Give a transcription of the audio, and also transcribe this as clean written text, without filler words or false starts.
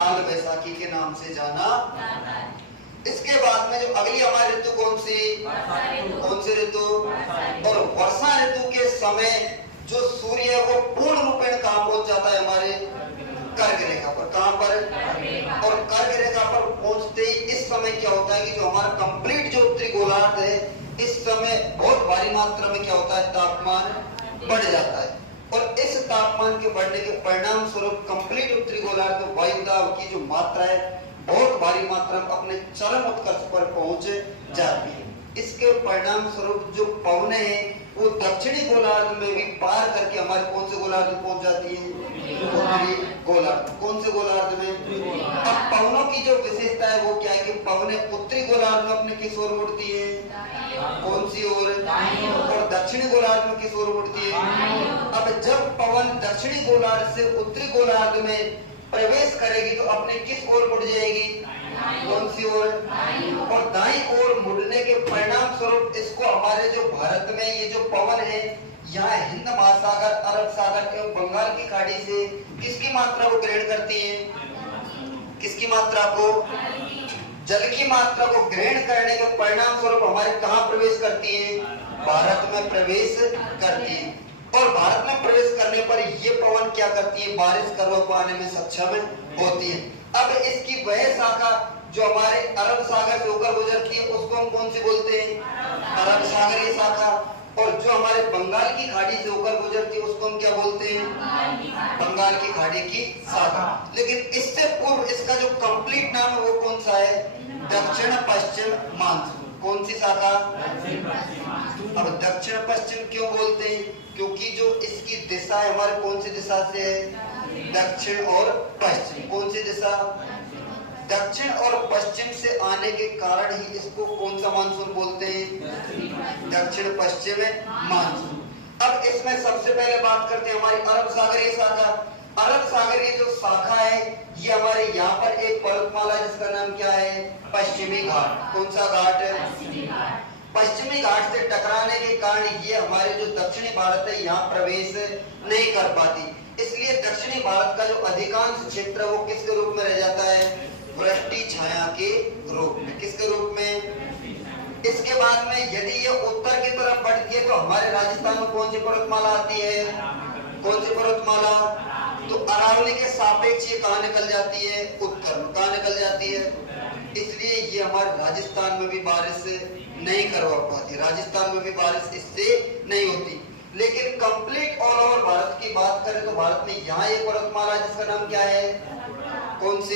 काल बैसाखी के नाम से जाना जाता है। इसके बाद में जो अगली हमारी ऋतु कौन सी ऋतु? और वर्षा ऋतु के समय जो सूर्य है वो पूर्ण रूपेण कहाँ पहुंच जाता है? हमारे कर्क रेखा पर। कहाँ पर? और कर्क रेखा पर पहुंचते ही इस समय क्या होता है कि जो हमारा कंप्लीट जो उत्तरी गोलार्ध है इस समय बहुत भारी मात्रा में क्या होता है? तापमान बढ़ जाता है। और इस तापमान के बढ़ने के परिणाम स्वरूप कंप्लीट उत्तरी गोलार्ध में वायुदाब की जो मात्रा है बहुत भारी मात्रा में अपने चरम उत्कर्ष पर पहुंच जाती है। इसके परिणाम स्वरूप जो पवनें हैं वो दक्षिणी गोलार्ध में भी पार करके हमारे कौन से गोलार्ध में पहुंच जाती है? उत्तरी गोलार्ध। कौन से गोलार्ध में? अब पवनों की जो विशेषता है वो क्या है कि पवनें उत्तरी गोलार्ध में अपने किस ओर मुड़ती है? कौन सी ओर? और दक्षिणी गोलार्ध में किस ओर मुड़ती है? अब जब पवन दक्षिणी गोलार्ध से उत्तरी गोलार्ध में प्रवेश करेगी तो अपने किस ओर मुड़ जाएगी? कौन सी ओर? और दाईं ओर मुड़ने के परिणाम स्वरूप इसको हमारे जो भारत में ये जो पवन है यहाँ हिंद महासागर, अरब सागर एवं बंगाल की खाड़ी से किसकी मात्रा को ग्रहण करती है? किसकी मात्रा को? जल की मात्रा को ग्रहण करने के परिणाम स्वरूप हमारे कहाँ प्रवेश करती है? भारत में प्रवेश करती है। और भारत में प्रवेश करने पर ये पवन क्या करती है? बारिश करवा पाने में सक्षम होती है। अब इसकी वह शाखा जो हमारे अरब सागर से होकर गुजरती है उसको हम कौन सी बोलते हैं? अरब सागरीय शाखा। और जो हमारे बंगाल की खाड़ी से होकर गुजरती है उसको हम क्या बोलते हैं? बंगाल की खाड़ी की शाखा। लेकिन इससे पूर्व इसका जो कंप्लीट नाम है वो कौन सा है? दक्षिण पश्चिम मानसून। कौन सी शाखा? अब दक्षिण पश्चिम क्यों बोलते हैं? क्योंकि जो इसकी दिशा है हमारे कौन सी दिशा से है? दक्षिण और पश्चिम। कौन सी दिशा? दक्षिण और पश्चिम से आने के कारण ही इसको कौन सा मानसून बोलते हैं? दक्षिण पश्चिम मानसून। अब इसमें सबसे पहले बात करते हैं हमारी अरब सागरीय शाखा। अरब सागरीय जो शाखा है ये हमारे यहाँ पर एक पर्वतमाला जिसका नाम क्या है? पश्चिमी घाट। कौन सा घाट है? पश्चिमी घाट से टकराने के कारण ये हमारे जो दक्षिणी भारत है यहाँ प्रवेश नहीं कर पाती। इसलिए दक्षिणी भारत का जो अधिकांश क्षेत्र है वो किसके रूप में रह जाता है? वृष्टि छाया के रूप में। किसके रूप में? इसके बाद में यदि ये उत्तर की तरफ बढ़ती है तो हमारे राजस्थान में कौन सी पर्वतमाला आती है? कौन सी पर्वतमाला? तो अरावली के सापेक्ष ये कहाँ निकल जाती है? उत्तर में। कहाँ निकल जाती है? इसलिए ये हमारे राजस्थान में भी बारिश नहीं करवा पाती। राजस्थान में भी बारिश इससे नहीं होती। लेकिन कंप्लीट ऑल ओवर भारत की बात करें तो भारत में यहाँ एक पर्वतमाला जिसका नाम क्या है? कौन सी?